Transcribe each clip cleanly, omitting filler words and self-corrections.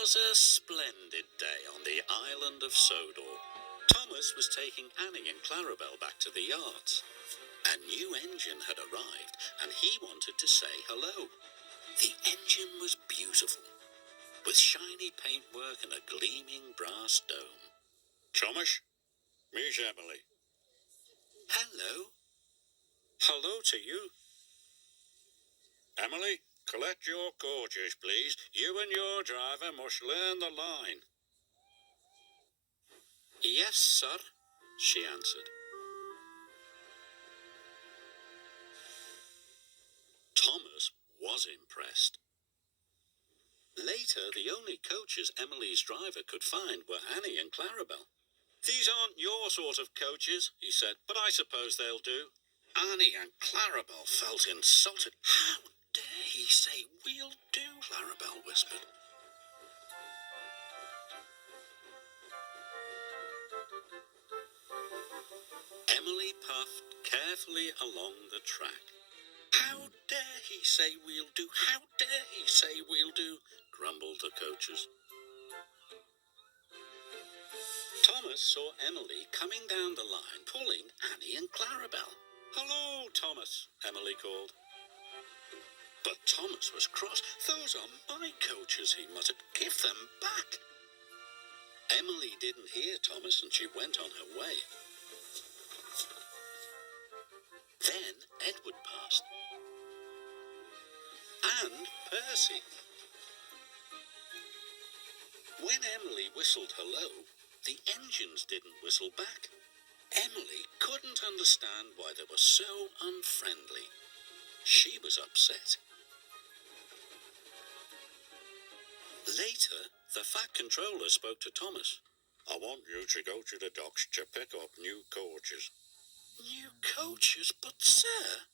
was a splendid day on the island of Sodor. Thomas was taking Annie and Clarabelle back to the yacht. A new engine had arrived, and he wanted to say hello. The engine was beautiful, with shiny paintwork and a gleaming brass dome. Thomas, meet Emily. Hello. Hello to you. Emily, collect your coaches, please. You and your driver must learn the line. Yes, sir, she answered. Thomas was impressed. Later, the only coaches Emily's driver could find were Annie and Clarabelle. "These aren't your sort of coaches," he said, "but I suppose they'll do." Annie and Clarabelle felt insulted. "How dare he say we'll do?" Clarabelle whispered. Emily puffed carefully along the track. "How dare he say we'll do? How dare he say we'll do?" grumbled the coaches. Thomas saw Emily coming down the line, pulling Annie and Clarabelle. "Hello, Thomas," Emily called. But Thomas was cross. "Those are my coaches," he muttered. "Give them back." Emily didn't hear Thomas, and she went on her way. Then Edward passed. And Percy. When Emily whistled hello, the engines didn't whistle back. Emily couldn't understand why they were so unfriendly. She was upset. Later, the Fat Controller spoke to Thomas. "I want you to go to the docks to pick up new coaches." "New coaches? But, sir—"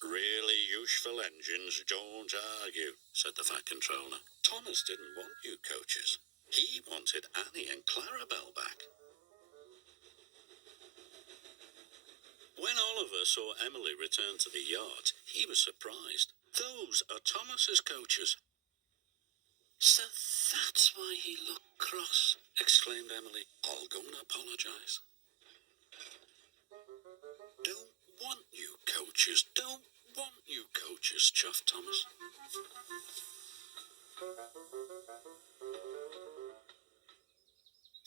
"Really useful engines don't argue," said the Fat Controller. Thomas didn't want new coaches. He wanted Annie and Clarabelle back. When Oliver saw Emily return to the yacht, he was surprised. "Those are Thomas's coaches." "So that's why he looked cross," exclaimed Emily. "I'll go and apologize." "Don't want new coaches, don't want new coaches," chuffed Thomas.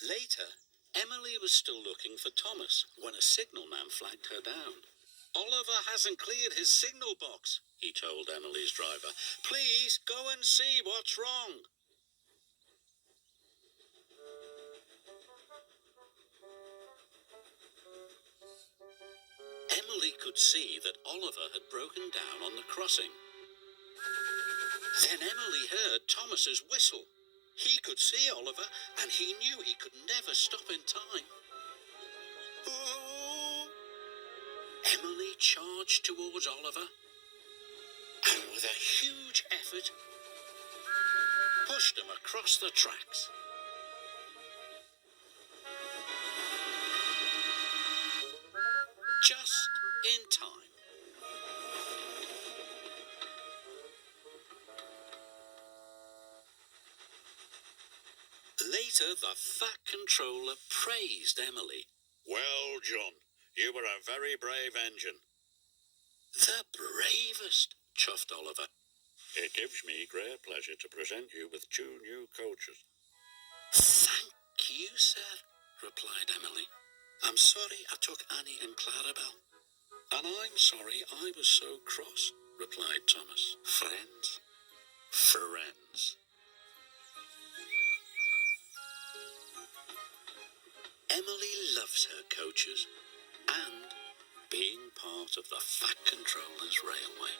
Later, Emily was still looking for Thomas when a signalman flagged her down. "Oliver hasn't cleared his signal box," he told Emily's driver. "Please go and see what's wrong." Emily could see that Oliver had broken down on the crossing. Then Emily heard Thomas's whistle. He could see Oliver, and he knew he could never stop in time. Oh! Emily charged towards Oliver, and with a huge effort, pushed him across the tracks. Just in time. Later, the Fat Controller praised Emily. "Well, John, you were a very brave engine." "The bravest," chuffed Oliver. "It gives me great pleasure to present you with 2 new coaches." "Thank you, sir," replied Emily. "I'm sorry I took Annie and Clarabelle." "And I'm sorry I was so cross," replied Thomas. "Friends. Friends." Emily loves her coaches and being part of the Fat Controller's Railway.